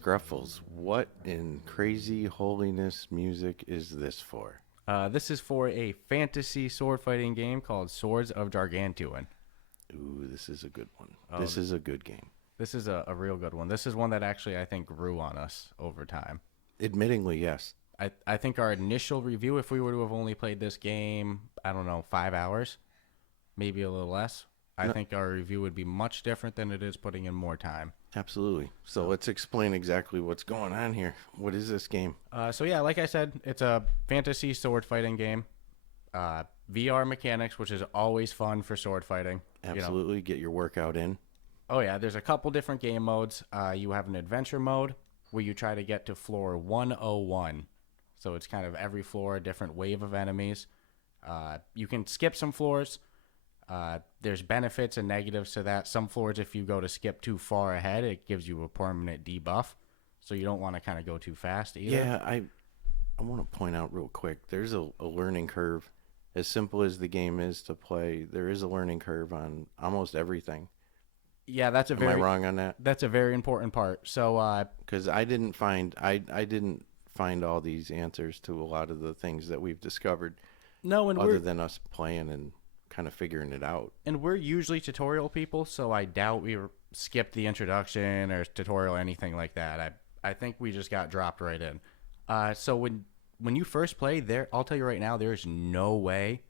Dscruffles, what in crazy holiness music is this for? This is for a fantasy sword fighting game called Swords of Gargantua. Ooh, this is a good one. Oh, This is a good game. this is a real good one. This is one that actually I think grew on us over time. Admittingly, yes. I think our initial review, if we were to have only played this game, I don't know, 5 hours, maybe a little less, I No, think our review would be much different than it is putting in more time. absolutely. So let's explain exactly what's going on here. What is this game? So yeah, like I said, it's a fantasy sword fighting game. VR mechanics, which is always fun for sword fighting. Absolutely. Get your workout in. Oh yeah, there's a couple different game modes. You have an adventure mode where you try to get to floor 101. So it's kind of every floor a different wave of enemies. You can skip some floors. There's benefits and negatives to that. Some floors, if you go to skip too far ahead, it gives you a permanent debuff. So you don't want to kind of go too fast either. Yeah, I want to point out real quick. There's a learning curve. As simple as the game is to play, there is a learning curve on almost everything. Yeah, that's a Am I wrong on that? that's a very important part. So Because I didn't find all these answers to a lot of the things that we've discovered, no, and other than us playing and kind of figuring it out. we're usually tutorial people, so I doubt skipped the introduction or tutorial or anything like that. I think we just got dropped right in. So when you first play there, I'll tell you right now, there's no way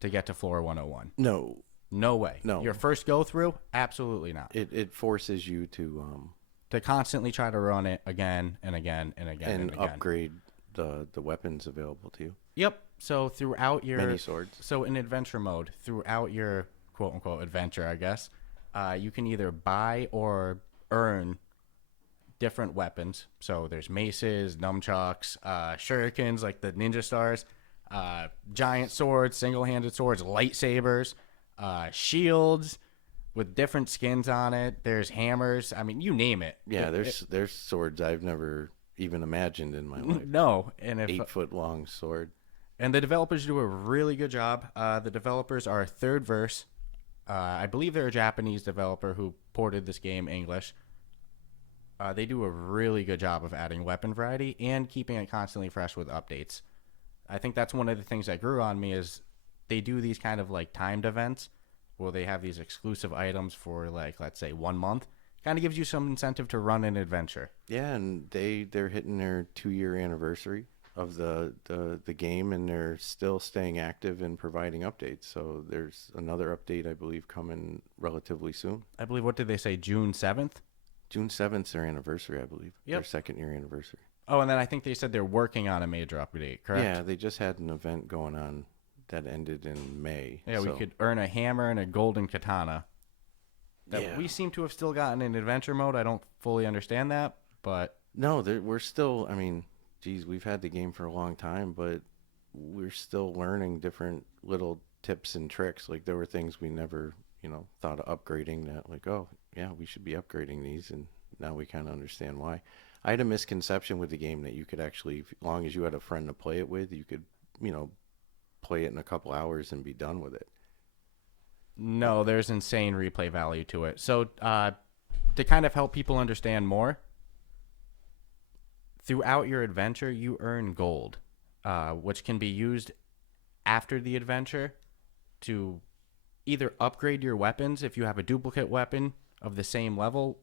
to get to floor 101. No, No way. No. Your first go through, absolutely not. it forces you to To constantly try to run it again and again and again and again. upgrade the weapons available to you. Yep. So throughout your Many swords. So in adventure mode, throughout your quote unquote adventure, I guess, you can either buy or earn different weapons. So there's maces, nunchucks, shurikens like the ninja stars, giant swords, single-handed swords, lightsabers, shields with different skins on it. There's hammers. I mean, you name it. Yeah, there's swords I've never even imagined in my life. No, and if 8 foot long sword. and the developers do a really good job. The developers are Third Verse. I believe they're a Japanese developer who ported this game English. They do a really good job of adding weapon variety and keeping it constantly fresh with updates. I think that's one of the things that grew on me is they do these kind of like timed events where they have these exclusive items for like, let's say 1 month. Kind of gives you some incentive to run an adventure. Yeah, and they're hitting their 2 year anniversary of the game, and they're still staying active and providing updates. So there's another update I believe coming relatively soon. I believe, what did they say, June 7th? June 7th is their anniversary, I believe. Yep. Their 2nd-year anniversary. Oh, and then I think they said they're working on a major update, correct? Yeah, they just had an event going on that ended in May. Yeah, we so- could earn a hammer and a golden katana. That Yeah. we seem to have still gotten in adventure mode. I don't fully understand that, but No, we're still. I mean, geez, we've had the game for a long time, but we're still learning different little tips and tricks. Like there were things we never, thought of upgrading. That like, oh yeah, we should be upgrading these, and now we kind of understand why. I had a misconception with the game that you could actually, as long as you had a friend to play it with, you could, play it in a couple hours and be done with it. no, there's insane replay value to it. So, to kind of help people understand more, throughout your adventure, you earn gold, which can be used after the adventure to either upgrade your weapons. If you have a duplicate weapon of the same level,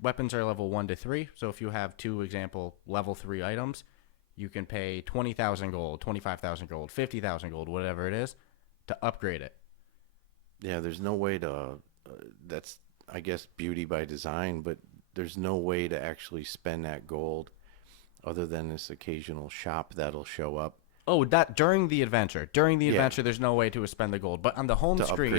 weapons are level 1 to 3. So if you have two example level 3 items, you can pay 20,000 gold, 25,000 gold, 50,000 gold, whatever it is, to upgrade it. Yeah, there's no way to. That's, I guess, beauty by design, but there's no way to actually spend that gold other than this occasional shop that'll show up Oh, that during the adventure. During the Yeah. adventure, there's no way to spend the gold. But on the home to screen,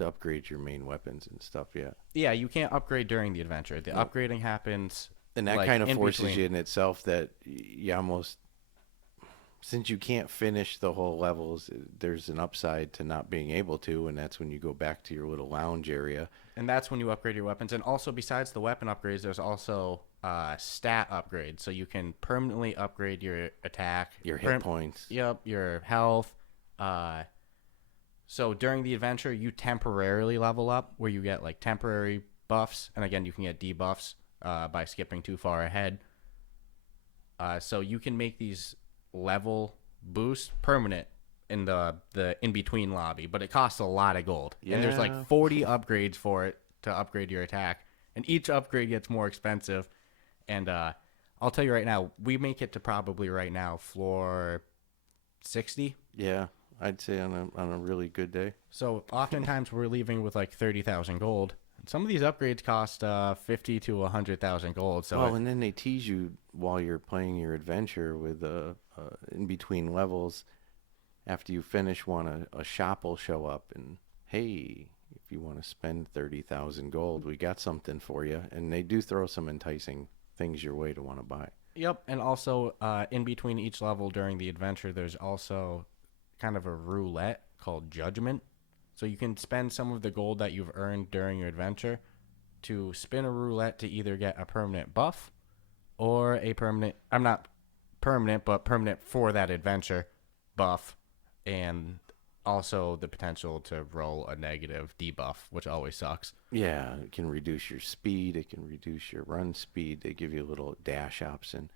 upgrade your main weapons and stuff. Yeah, yeah, you can't upgrade during the adventure. The Nope. upgrading happens, and that like, kind of in forces between. you in itself that you almost, since you can't finish the whole levels, there's an upside to not being able to, and that's when you go back to your little lounge area. And that's when you upgrade your weapons. And also, besides the weapon upgrades, there's also stat upgrades. So you can permanently upgrade your attack, Your hit points. Yep, your health. So during the adventure, you temporarily level up, where you get like temporary buffs, and again, you can get debuffs by skipping too far ahead. So you can make these level boosts permanent in the in between lobby, but it costs a lot of gold. Yeah. And there's like 40 upgrades for it to upgrade your attack, and each upgrade gets more expensive. And I'll tell you right now, we make it to probably right now floor 60. Yeah, I'd say on a really good day. So oftentimes we're leaving with like 30,000 gold. Some of these upgrades cost 50 to 100,000 gold. So Well, and then they tease you while you're playing your adventure with in between levels. After you finish one, a shop will show up and, hey, if you want to spend 30,000 gold, we got something for you. And they do throw some enticing things your way to want to buy. Yep, and also in between each level during the adventure, there's also kind of a roulette called Judgment. So you can spend some of the gold that you've earned during your adventure to spin a roulette to either get a permanent buff or a permanent, I'm not permanent, but permanent for that adventure buff, and also the potential to roll a negative debuff, which always sucks. Yeah, it can reduce your speed. It can reduce your run speed. They give you a little dash option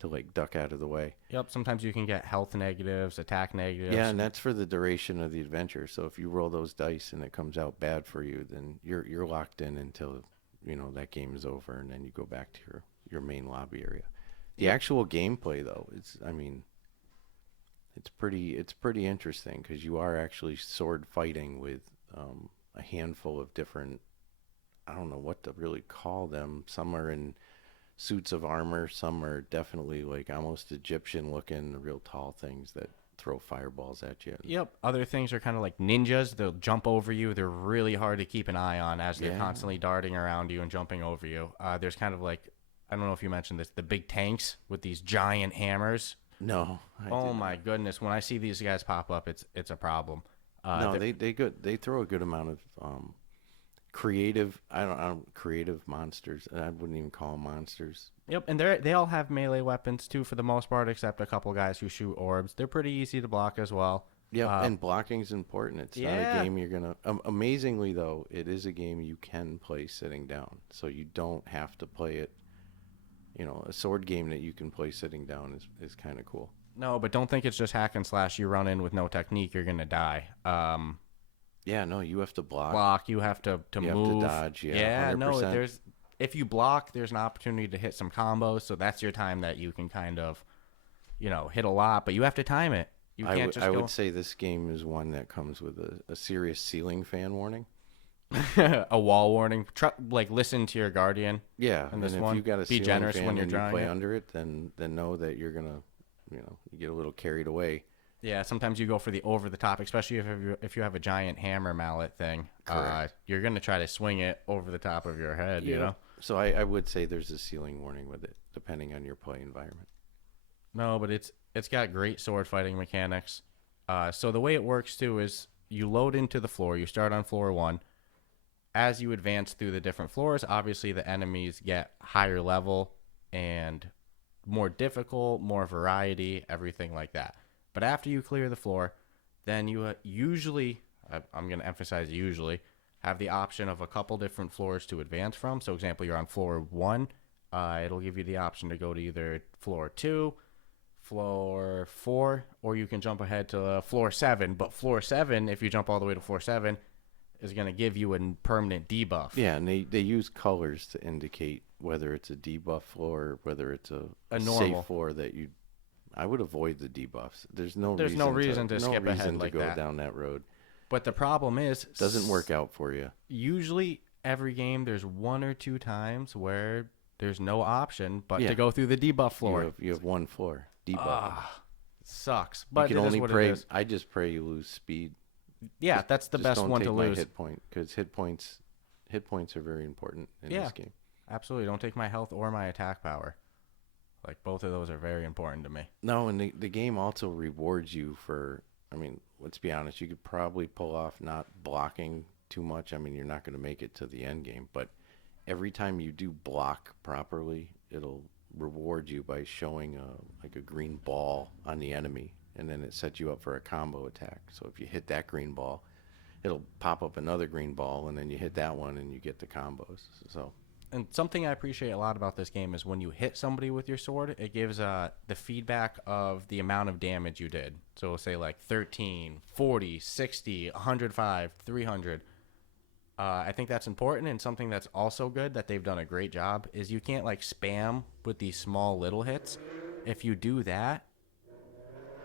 to like duck out of the way. Yep, sometimes you can get health negatives, attack negatives. Yeah, and that's for the duration of the adventure. So if you roll those dice and it comes out bad for you, then you're locked in until that game is over, and then you go back to your main lobby area. The actual gameplay though, it's pretty interesting because you are actually sword fighting with a handful of different, I don't know what to really call them. Some are in suits of armor. Some are definitely like almost Egyptian looking, real tall things that throw fireballs at you. Yep. Other things are kind of like ninjas. They'll jump over you. They're really hard to keep an eye on as they're constantly darting around you and jumping over you. There's kind of like, I don't know if you mentioned this, the big tanks with these giant hammers. No. Oh my goodness! When I see these guys pop up, it's a problem. No, they throw a good amount of creative. I don't creative monsters. I wouldn't even call them monsters. Yep, and they all have melee weapons too for the most part, except a couple guys who shoot orbs. They're pretty easy to block as well. Yeah, and blocking's important. It's not a game you're gonna. Amazingly though, it is a game you can play sitting down, so you don't have to play it. A sword game that you can play sitting down is kind of cool. No, but don't think it's just hack and slash. You run in with no technique, you're gonna die. Yeah, no, you have to block. You have to move. You have to dodge. Yeah, 100%. No, if you block, there's an opportunity to hit some combos. So that's your time that you can kind of, hit a lot. But you have to time it. You can't just. I would say this game is one that comes with a serious ceiling fan warning. A wall warning. Listen to your guardian. Yeah, and if you got a be generous fan when you're and you drawing play it. under it, then know that you're gonna, you get a little carried away. Yeah, sometimes you go for the over the top, especially if you have a giant hammer mallet thing. You're gonna try to swing it over the top of your head. Yeah. So I would say there's a ceiling warning with it, depending on your play environment. No, but it's got great sword fighting mechanics. So the way it works too is you load into the floor. You start on floor 1. As you advance through the different floors, obviously the enemies get higher level and more difficult, more variety, everything like that. But after you clear the floor, then you usually, I'm going to emphasize usually, have the option of a couple different floors to advance from. So, example, you're on floor 1. It'll give you the option to go to either floor 2, floor 4, or you can jump ahead to floor 7. But floor 7, if you jump all the way to floor 7, is going to give you a permanent debuff. Yeah, and they use colors to indicate whether it's a debuff floor, whether it's a normal safe floor that you. I would avoid the debuffs. There's no reason to skip ahead like that. Go down that road. But the problem is, it doesn't work out for you. Usually, every game there's 1 or 2 times where there's no option but to go through the debuff floor. You have one floor debuff. Sucks. But you can only pray. I just pray you lose speed. Yeah, that's the best one to lose. Don't take my hit point, because hit points are very important in this game. Absolutely. Don't take my health or my attack power. Like, both of those are very important to me. No, and the game also rewards you for, let's be honest, you could probably pull off not blocking too much. You're not going to make it to the end game, but every time you do block properly, it'll reward you by showing a green ball on the enemy. And then it sets you up for a combo attack. So if you hit that green ball, it'll pop up another green ball, and then you hit that one, and you get the combos. So And something I appreciate a lot about this game is when you hit somebody with your sword, it gives the feedback of the amount of damage you did. So it'll say like 13, 40, 60, 105, 300. I think that's important, and something that's also good that they've done a great job is you can't like spam with these small little hits. If you do that,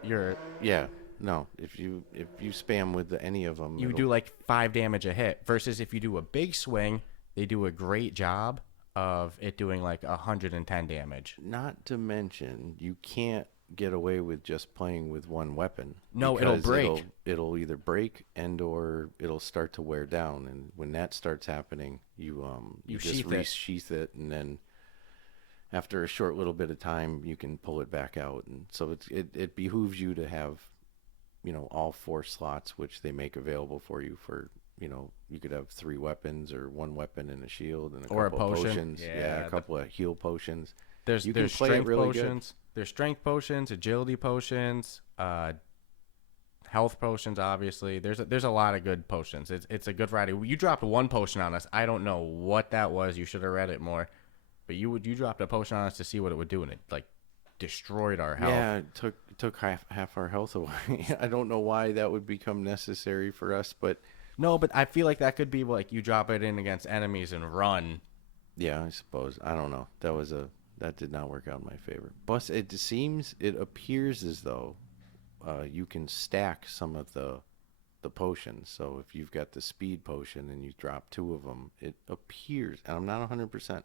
you're Yeah. No, if you spam with any of them, you do like 5 damage a hit. Versus if you do a big swing, they do a great job of it doing like 110 damage. not to mention you can't get away with just playing with one weapon. No, it'll because break. It'll either break and or it'll start to wear down, and when that starts happening, you just sheath it. resheath it, and then after a short little bit of time, you can pull it back out. And so it behooves you to have, all 4 slots, which they make available for you for, you could have 3 weapons or 1 weapon and a shield and a Or a couple of potion. potions. Yeah, a couple of heal potions. There's You can play it strength really good. potions. There's strength potions, agility potions, health potions. Obviously, there's a lot of good potions. It's a good variety. You dropped 1 potion on us. I don't know what that was. You should have read it more. But you dropped a potion on us to see what it would do, and it like destroyed our health. Yeah, it took half our health away. I don't know why that would become necessary for us, but No, but I feel like that could be like you drop it in against enemies and run. yeah, I suppose. I don't know. That did not work out in my favor. Plus, it appears as though you can stack some of the potions. So if you've got the speed potion and you drop 2 of them, it appears, and I'm not 100%.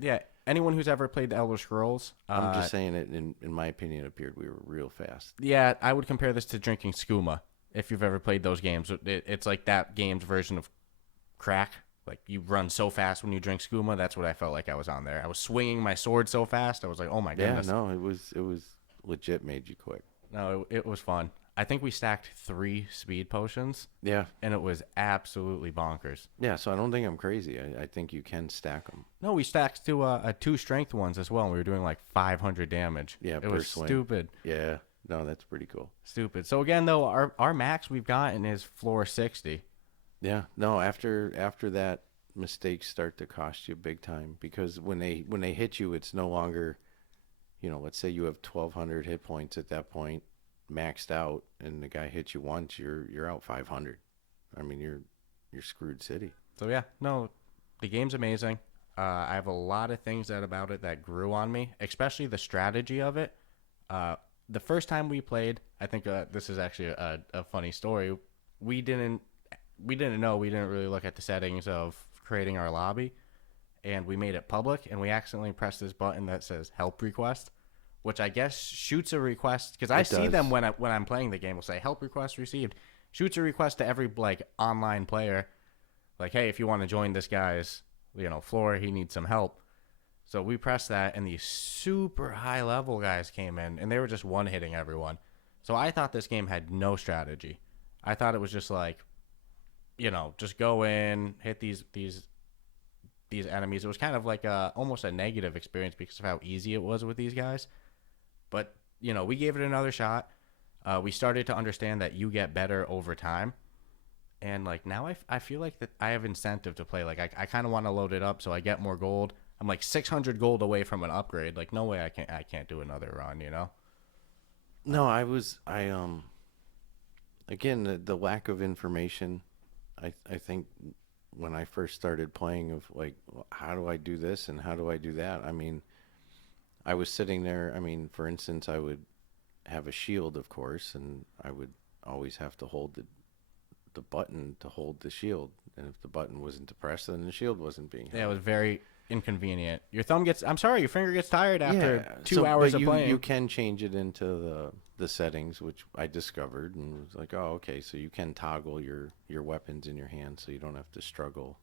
Yeah, anyone who's ever played the Elder Scrolls, I'm just saying it. In my opinion, it appeared we were real fast. yeah, I would compare this to drinking skooma. If you've ever played those games, it's like that game's version of crack. Like you run so fast when you drink skooma. That's what I felt like I was on there. I was swinging my sword so fast. I was like, oh my goodness. Yeah, no, it was legit made you quick. No, it was fun. I think we stacked 3 speed potions, Yeah, and it was absolutely bonkers. yeah. So I don't think I'm crazy. I think you can stack them. No, we stacked 2 strength ones as well, and we were doing like 500 damage. Yeah, it per was swing. stupid. Yeah, no, that's pretty cool. Stupid. So again, though, our max we've gotten is floor 60. Yeah, no. After that, mistakes start to cost you big time, because when they hit you, it's no longer, let's say you have 1,200 hit points at that point, maxed out, and the guy hits you once, you're out 500. I mean, you're screwed city. So yeah, no, the game's amazing. I have a lot of things about it that grew on me, especially the strategy of it. The first time we played, I think this is actually a funny story. We didn't really look at the settings of creating our lobby, and we made it public, and we accidentally pressed this button that says help request, which I guess shoots a request, because I see them when I'm playing the game. Will say help request received, shoots a request to every like online player, like, hey, if you want to join this guy's floor, he needs some help. So we pressed that, and these super high level guys came in, and they were just one hitting everyone. So I thought this game had no strategy. I thought it was just like, just go in, hit these enemies. It was kind of like almost a negative experience because of how easy it was with these guys. But, we gave it another shot. We started to understand that you get better over time. And, like, now I feel like that I have incentive to play. Like, I kind of want to load it up so I get more gold. I'm, like, 600 gold away from an upgrade. Like, no way I can't do another run, No, again, the lack of information, I think when I first started playing, of like, how do I do this and how do I do that? I mean, I was sitting there. I mean, for instance, I would have a shield, of course, and I would always have to hold the button to hold the shield. And if the button wasn't depressed, then the shield wasn't being held. Yeah, it was very inconvenient. Your finger gets tired after Yeah, 2 hours but of playing. you can change it into the settings, which I discovered, and was like, oh, okay, so you can toggle your weapons in your hand, so you don't have to struggle,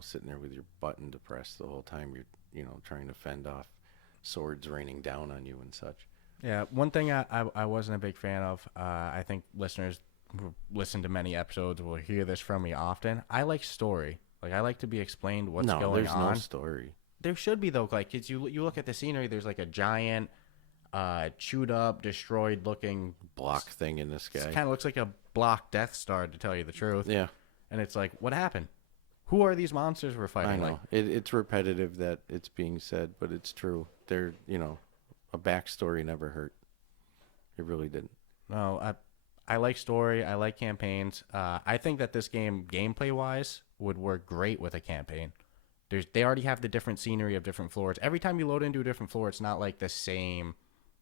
sitting there with your button depressed the whole time you're, trying to fend off swords raining down on you and such. Yeah, one thing I wasn't a big fan of, I think listeners who listen to many episodes will hear this from me often. I like story. Like, I like to be explained what's going on. No, there's no story. There should be, though. Like, you look at the scenery, there's like a giant, chewed up, destroyed looking Block thing in the sky. It kind of looks like a block Death Star, to tell you the truth. Yeah. And it's like, what happened? who are these monsters we're fighting? I know Like, it's repetitive that it's being said, but it's true. They're a backstory never hurt. It really didn't. no, I like story. I like campaigns. I think that this game, gameplay wise, would work great with a campaign. They already have the different scenery of different floors. Every time you load into a different floor, it's not like the same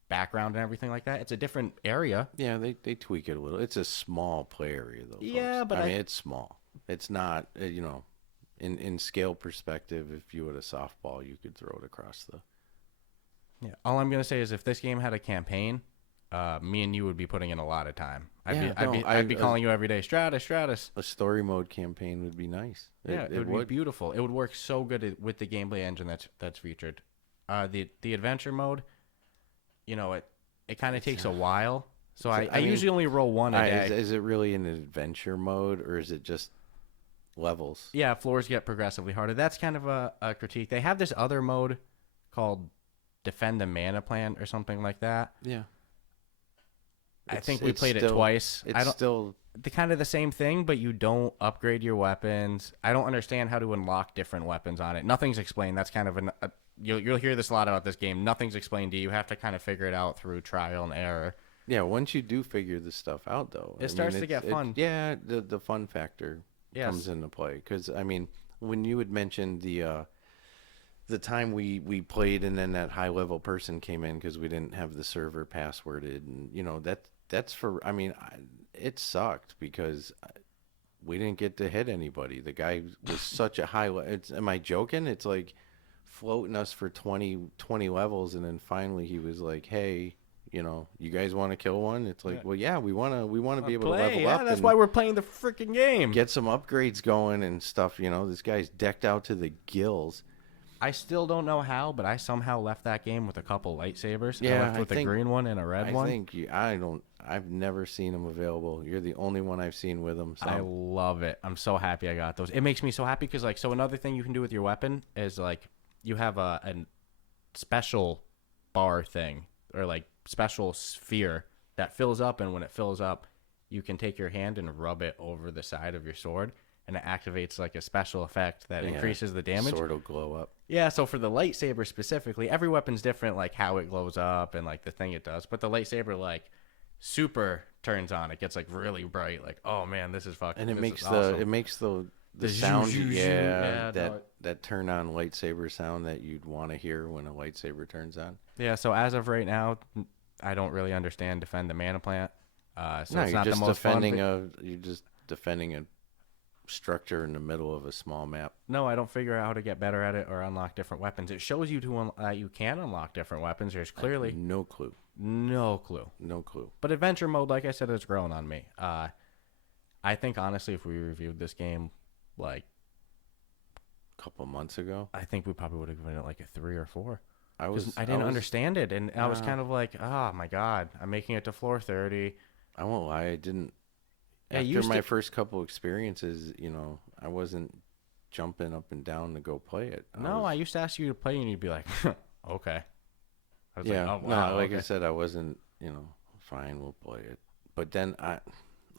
background and everything like that. It's a different area. Yeah, they tweak it a little. It's a small play area though. Yeah, folks. but I mean it's small. It's not in scale perspective. If you had a softball, you could throw it across the. Yeah. All I'm gonna say is if this game had a campaign, me and you would be putting in a lot of time. I'd be calling you every day, Stratus. A story mode campaign would be nice. It would be beautiful. It would work so good with the gameplay engine that's featured. The adventure mode, it kind of takes a while. So I usually only roll one a day. Is it really an adventure mode or is it just levels? Yeah, floors get progressively harder. That's kind of a critique. They have this other mode called Defend the Mana Plant or something like that. Yeah. I think we played it twice. It's still kind of the same thing, but you don't upgrade your weapons. I don't understand how to unlock different weapons on it. Nothing's explained. That's kind of you'll hear this a lot about this game. Nothing's explained to you. You have to kind of figure it out through trial and error. Yeah, once you do figure this stuff out, though, it starts to get fun. The fun factor comes into play. Because, I mean, when you had mentioned the time we played and then that high-level person came in because we didn't have the server passworded, and, that's for, I mean, it sucked because we didn't get to hit anybody. The guy was such a high level. Am I joking? It's like floating us for 20 levels, and then finally he was like, hey, you guys want to kill one? It's like, well, yeah, we want to be able to level up. That's why we're playing the freaking game. Get some upgrades going and stuff. This guy's decked out to the gills. I still don't know how, but I somehow left that game with a couple lightsabers. Yeah, I left with a green one and a red one. I've never seen them available. You're the only one I've seen with them. So. I love it. I'm so happy I got those. It makes me so happy because, so another thing you can do with your weapon is, you have a special bar thing or, special sphere that fills up, and when it fills up, you can take your hand and rub it over the side of your sword, and it activates a special effect that increases the damage. Sword will glow up. Yeah, so for the lightsaber specifically, every weapon's different, how it glows up and the thing it does. But the lightsaber super turns on. It gets really bright. Oh man, this is fucking. And it makes awesome. It makes the sound. That turn on lightsaber sound that you'd want to hear when a lightsaber turns on. Yeah. So as of right now, I don't really understand Defend the Mana Plant. So it's not just the most defending fun you're just defending a structure in the middle of a small map. No, I don't figure out how to get better at it or unlock different weapons. It shows you you can unlock different weapons. There's clearly no clue. But adventure mode, like I said, has grown on me. I think honestly, if we reviewed this game a couple months ago, I think we probably would have given it a 3 or 4. I didn't understand it, and I was kind of oh my god, I'm making it to floor 30. I won't lie, I didn't. After my first couple experiences, I wasn't jumping up and down to go play it. I used to ask you to play, and you'd be like, okay. I was oh, wow, I said, I wasn't, fine, we'll play it. But then,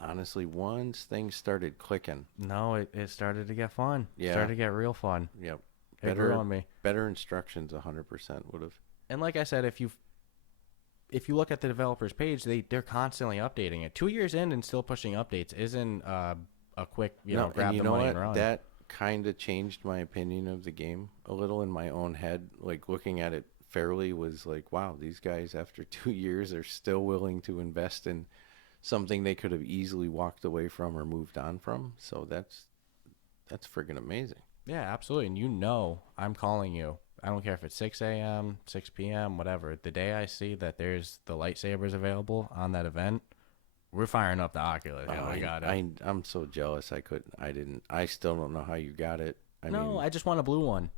honestly, once things started clicking. No, it started to get fun. Yeah. It started to get real fun. Yep. It grew on me. Better instructions, 100% would have. And like I said, if you look at the developer's page, they're constantly updating it. 2 years in and still pushing updates isn't a quick, grab the money and run. That kind of changed my opinion of the game a little in my own head. Looking at it fairly was wow, these guys after 2 years are still willing to invest in something they could have easily walked away from or moved on from. So that's friggin' amazing. Yeah, absolutely. And I'm calling you. I don't care if it's 6 a.m., 6 p.m., whatever. The day I see that there's the lightsabers available on that event, we're firing up the Oculus. I got it. I'm so jealous. I still don't know how you got it. I just want a blue one.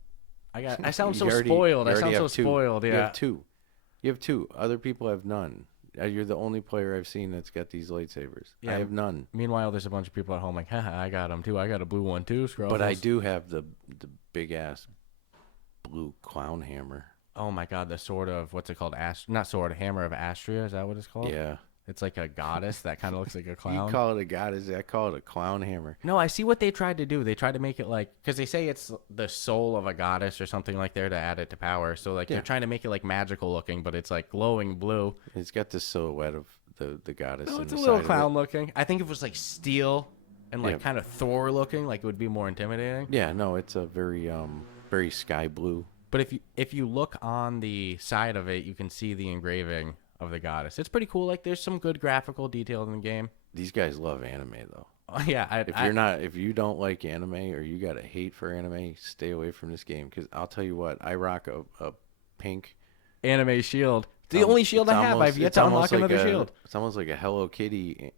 I sound so spoiled. I sound so spoiled. Yeah. You have two. Other people have none. You're the only player I've seen that's got these lightsabers. Yeah. I have none. Meanwhile, there's a bunch of people at home haha, I got them too. I got a blue one too. Dscruffles. But I do have the big ass blue clown hammer. Oh my god, the sword of what's it called? Not sword, hammer of Astria. Is that what it's called? Yeah. It's like a goddess that kind of looks like a You clown. call it a goddess. I call it a clown hammer. No, I see what they tried to do. They tried to make it like, because they say it's the soul of a goddess or something like there to add it to power. So like Yeah. they're trying to make it like magical looking, but it's like glowing blue. It's got the silhouette of the goddess. No, on it's the a little side of clown looking. I think if it was like steel and like Yeah. kind of Thor looking, like it would be more intimidating. it. Yeah, no, it's a very sky blue. But if you look on the side of it, you can see the engraving of the goddess. It's pretty cool. Like there's some good graphical detail in the game. These guys love anime though. Oh, yeah, If you don't like anime or you got a hate for anime, stay away from this game. Because I'll tell you what, I rock a pink. anime shield. The only shield It's I have. almost- I've yet it's to almost unlock another like shield. It's almost like a Hello Kitty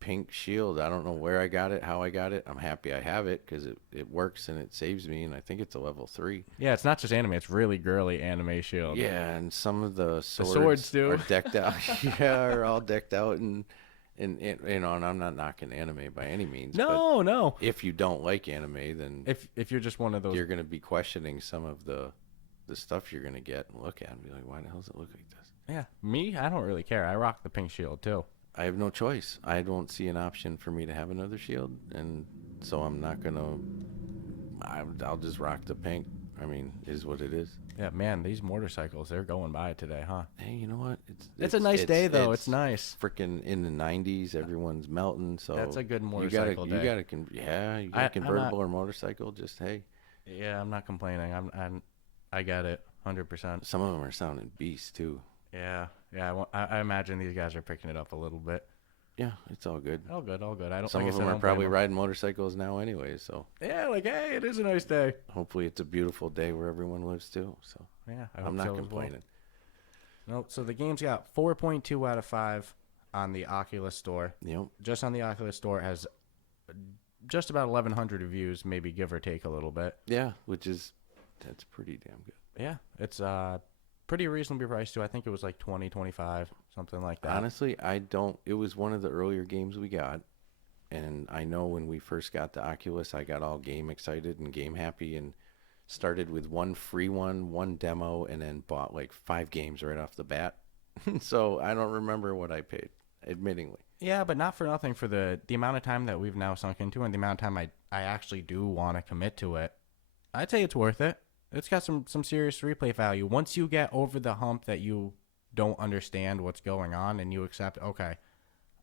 pink shield. I don't know where I got it, how I got it. I'm happy I have it because it works and it saves me. And I think it's a level 3. Yeah, it's not just anime. It's really girly anime shield. Yeah, and some of the swords do. are decked out. Yeah, are all decked out and you know. And I'm not knocking anime by any means. No, no. But if you don't like anime, then If you're just one of those, you're going to be questioning some of the stuff you're going to get and look at and be like, why the hell does it look like this? yeah, me, I don't really care. I rock the pink shield too. I have no choice. I don't see an option for me to have another shield, and so I'm not going to. I'll just rock the pink. I mean, is what it is. Yeah, man, these motorcycles, they're going by today, huh? Hey, you know what? It's a nice day though. It's nice. Freaking in the 90s, everyone's melting. So That's a good you motorcycle day. You got you got a I'm convertible or motorcycle. Just hey, Yeah, I'm not complaining. I get it, 100%. some of them are sounding beasts too. Yeah, yeah. I imagine these guys are picking it up a little bit. Yeah, it's all good. All good, all good. I don't. Some like of I said, them I are don't probably blame 'em. riding motorcycles now anyway. So Yeah, like hey, it is a nice day. hopefully it's a beautiful day where everyone lives too. So Yeah, I I'm hope not so as well. complaining. No, so the game's got 4.2 out of 5 on the Oculus Store. Yep. Just on the Oculus Store, it has just about 1,100 reviews, maybe give or take a little bit. Yeah, that's pretty damn good. Yeah, it's pretty reasonably priced too. I think it was like 20, 25, something like that. Honestly, I don't. It was one of the earlier games we got, and I know when we first got the Oculus, I got all game excited and game happy, and started with one free one demo, and then bought like 5 games right off the bat. So I don't remember what I paid, admittingly. Yeah, but not for nothing for the amount of time that we've now sunk into and the amount of time I actually do want to commit to it. I'd say it's worth it. It's got some serious replay value. Once you get over the hump that you don't understand what's going on and you accept, okay,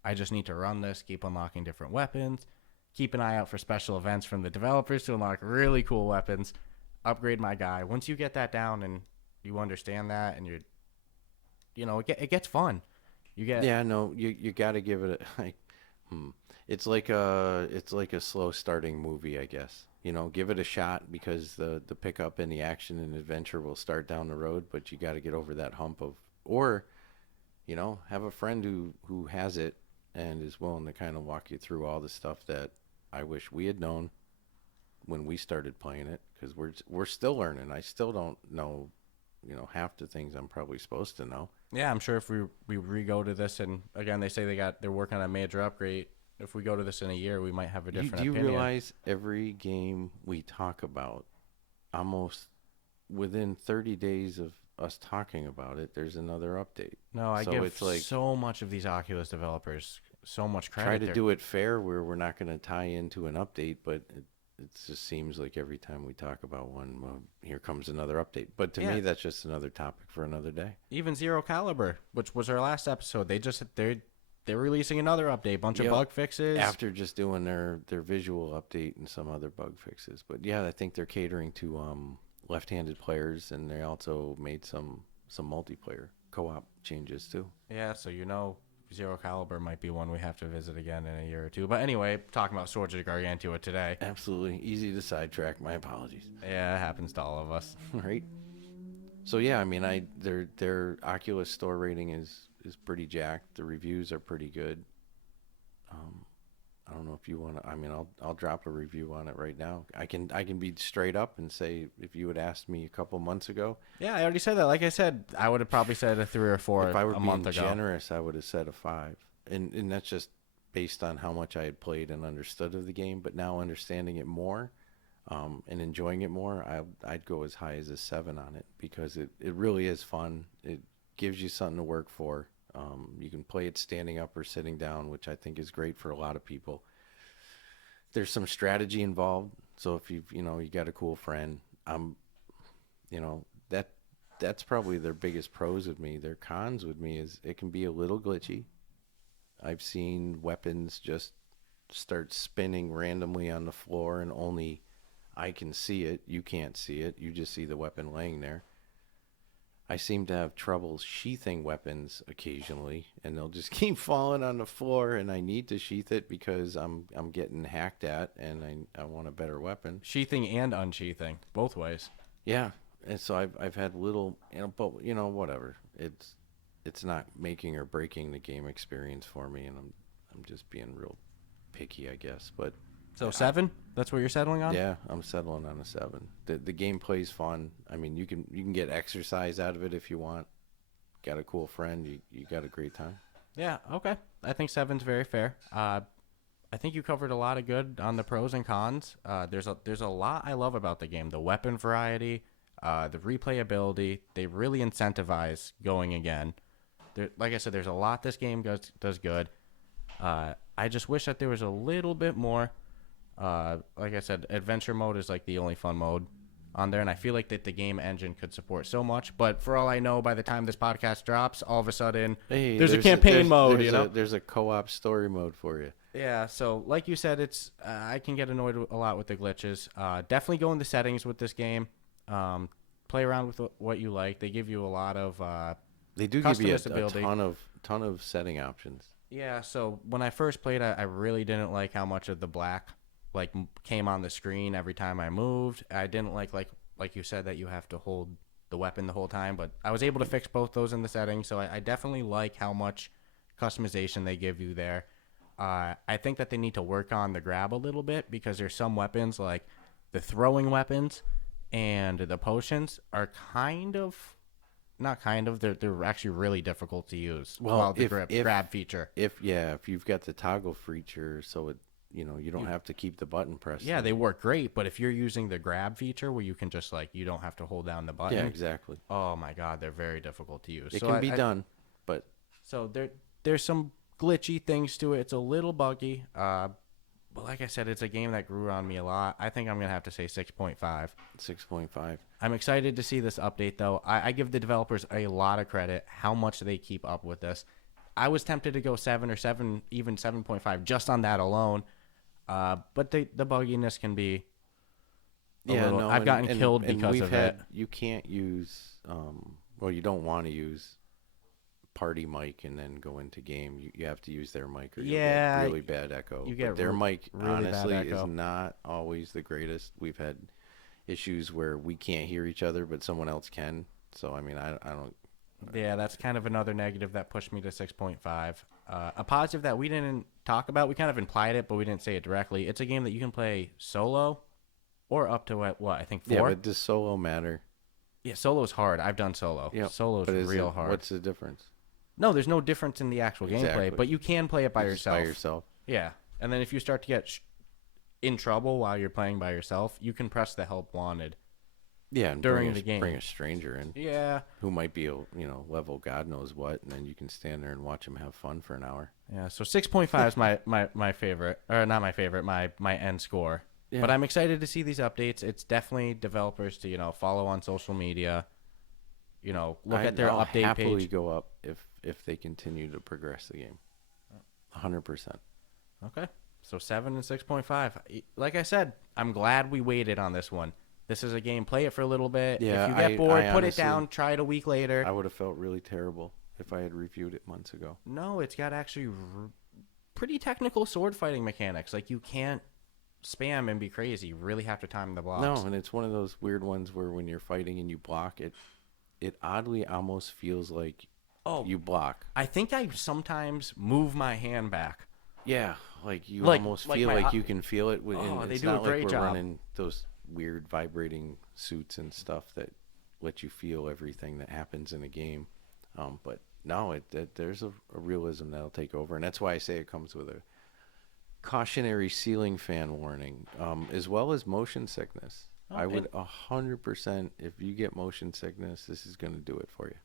I just need to run this, keep unlocking different weapons, keep an eye out for special events from the developers to unlock really cool weapons, upgrade my guy. Once you get that down and you understand that and it gets fun. You get Yeah, no, you got to give it a like. It's like a slow starting movie, I guess. You know, give it a shot because the pickup and the action and adventure will start down the road, but you got to get over that hump of, or, you know, have a friend who has it and is willing to kind of walk you through all the stuff that I wish we had known when we started playing it, because we're still learning. I still don't know, you know, half the things I'm probably supposed to know. Yeah, I'm sure if we re-go to this, and again, they say they're working on a major upgrade. If we go to this in a year, we might have a different Do you opinion. realize every game we talk about, almost within 30 days of us talking about it, there's another update. No, I So give it's like, so much of these Oculus developers so much credit. try to do it fair where we're not going to tie into an update, but it just seems like every time we talk about one, well, here comes another update. But to Yeah. me, that's just another topic for another day. Even Zero Caliber, which was our last episode, they're releasing another update, bunch of Yep. bug fixes. After just doing their visual update and some other bug fixes. But yeah, I think they're catering to left-handed players, and they also made some multiplayer co-op changes too. Yeah, so Zero Caliber might be one we have to visit again in a year or two. But anyway, talking about Swords of Gargantua today. Absolutely easy to sidetrack. My apologies. Yeah, it happens to all of us. Right. So yeah, I mean, their Oculus Store rating is pretty jacked. The reviews are pretty good. I don't know if you want to. I mean, I'll drop a review on it right now. I can be straight up and say, if you had asked me a couple months ago, Yeah, I already said that. Like I said, I would have probably said a 3 or 4 if I were a being month ago. generous, I would have said a 5. And that's just based on how much I had played and understood of the game. But now understanding it more, and enjoying it more, I'd go as high as a 7 on it, because it really is fun. It gives you something to work for. You can play it standing up or sitting down, which I think is great for a lot of people. There's some strategy involved, so if you got a cool friend, you know, that that's probably their biggest pros with me. Their cons with me is it can be a little glitchy. I've seen weapons just start spinning randomly on the floor and only I can see it. You can't see it. You just see the weapon laying there. I seem to have trouble sheathing weapons occasionally, and they'll just keep falling on the floor, and I need to sheath it because I'm getting hacked at, and I want a better weapon. Sheathing and unsheathing, both ways. Yeah, and so I've had little, but whatever. It's not making or breaking the game experience for me, and I'm just being real picky, I guess. But So 7? That's what you're settling on? yeah, I'm settling on a 7. The gameplay's fun. I mean, you can get exercise out of it if you want. Got a cool friend, you got a great time. Yeah, okay. I think 7's very fair. I think you covered a lot of good on the pros and cons. There's a lot I love about the game. The weapon variety, the replayability. They really incentivize going again. Like I said, there's a lot this game does good. I just wish that there was a little bit more. Like I said, adventure mode is like the only fun mode on there, and I feel like that the game engine could support so much. But for all I know, by the time this podcast drops, all of a sudden there's a campaign mode. There's a co-op story mode for you. Yeah. So like you said, it's I can get annoyed a lot with the glitches. Definitely go in the settings with this game. Play around with what you like. They give you a lot of they do give you a ton of setting options. Yeah. So when I first played, I really didn't like how much of the black came on the screen every time I moved. I didn't like you said that you have to hold the weapon the whole time, but I was able to fix both those in the settings. So I definitely like how much customization they give you there. I think that they need to work on the grab a little bit because there's some weapons like the throwing weapons and the potions are they're actually really difficult to use. Well, the grab feature. If you've got the toggle feature, so you don't have to keep the button pressed. Yeah, they work great, but if you're using the grab feature where you can just you don't have to hold down the button. Yeah, exactly. Oh my god, they're very difficult to use. It can be done, but so there's some glitchy things to it. It's a little buggy. But like I said, it's a game that grew on me a lot. I think I'm going to have to say 6.5. 6.5. I'm excited to see this update, though. I give the developers a lot of credit, how much they keep up with this. I was tempted to go 7 or 7, even 7.5, just on that alone. But the bugginess can be a little... I've gotten killed because of it. You can't use... you don't want to use party mic and then go into game. You have to use their mic or you get really bad echo. But their mic really honestly is not always the greatest. We've had issues where we can't hear each other but someone else can. So I mean I don't. Yeah, that's kind of another negative that pushed me to 6.5. A positive that we didn't talk about, we kind of implied it but we didn't say it directly. It's a game that you can play solo or up to I think 4. Yeah, but does solo matter? Yeah, solo's hard. I've done solo. Yeah, solo's real hard. What's the difference? No, there's no difference in the actual gameplay, but you can play it by yourself. By yourself. Yeah, and then if you start to get in trouble while you're playing by yourself, you can press the help wanted. Yeah, and during the game, bring a stranger in. Yeah, who might be level God knows what, and then you can stand there and watch him have fun for an hour. Yeah, so 6.5 is my favorite, or not my favorite, my end score. Yeah. But I'm excited to see these updates. It's definitely developers to follow on social media. Look at their update happily page. Go up if they continue to progress the game. 100%. Okay. So 7 and 6.5. Like I said, I'm glad we waited on this one. This is a game. Play it for a little bit. Yeah, if you get bored, put it down. Try it a week later. I would have felt really terrible if I had reviewed it months ago. No, it's got actually pretty technical sword fighting mechanics. You can't spam and be crazy. You really have to time the blocks. No, and it's one of those weird ones where when you're fighting and you block it, it oddly almost feels like you block. I think I sometimes move my hand back. Yeah, you almost feel like you can feel it. They do a great job. Running those weird vibrating suits and stuff that let you feel everything that happens in a game. But no, there's a realism that'll take over, and that's why I say it comes with a cautionary ceiling fan warning, as well as motion sickness. Okay. I would 100%, if you get motion sickness, this is going to do it for you.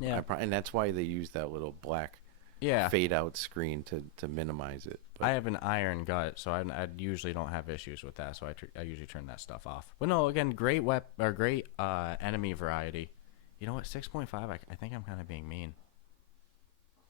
Yeah. And that's why they use that little black Yeah. fade out screen to minimize it. But I have an iron gut, so I usually don't have issues with that. So I usually turn that stuff off. But no, again, great great enemy variety. You know what? 6.5. I think I'm kind of being mean.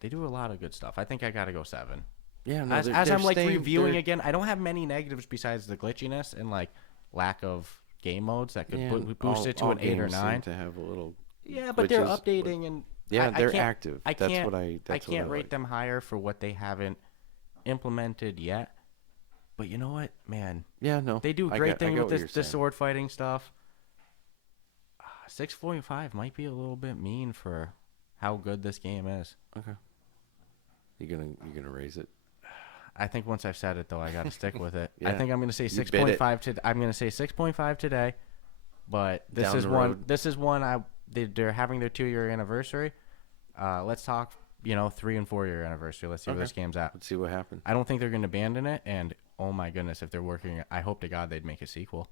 They do a lot of good stuff. I think I gotta go 7. yeah, no, As they're I'm like staying, reviewing they're- again, I don't have many negatives besides the glitchiness and like lack of game modes that could yeah, boost it to all an 8 or games seem 9. to have a little. Yeah, but they're glitches, updating and Yeah, I they're can't- active. I That's can't. what I. That's I can't what I rate like. them higher for what they haven't implemented yet. But you know what, man? Yeah, no, They do a I great get- I thing get with what you're this saying. sword fighting stuff. 6.5 might be a little bit mean for how good this game is. Okay. You're gonna raise it. I think once I've said it though, I got to stick with it. I Yeah. think I'm going to say You bid it. 6.5 I'm going to say 6.5 today. But this Down is the one. road. This is one. They're having their 2-year anniversary. Let's talk. 3 and 4-year anniversary. Let's see where Okay. this game's at. Let's see what happens. I don't think they're going to abandon it. And oh my goodness, if they're working, I hope to God they'd make a sequel.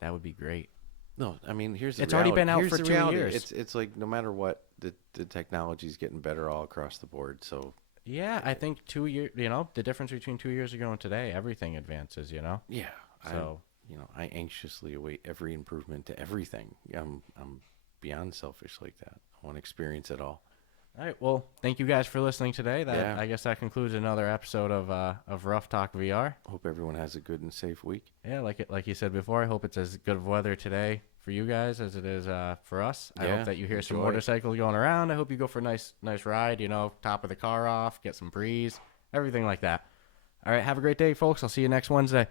That would be great. No, I mean here's the It's already reality. been out Here's for the 2 reality. years. It's like no matter what, the technology's getting better all across the board. So Yeah, I think 2 years. The difference between 2 years ago and today, everything advances. yeah, So I anxiously await every improvement to everything. I'm beyond selfish like that. I want to experience it all. all right. Well, thank you guys for listening today. Yeah. I guess that concludes another episode of Rough Talk VR. Hope everyone has a good and safe week. Yeah, like you said before, I hope it's as good of weather today for you guys as it is for us. I Yeah, hope that you hear some enjoy it. motorcycles going around. I hope you go for a nice ride. Top of the car off, get some breeze, everything like that. All right, have a great day, folks. I'll see you next Wednesday.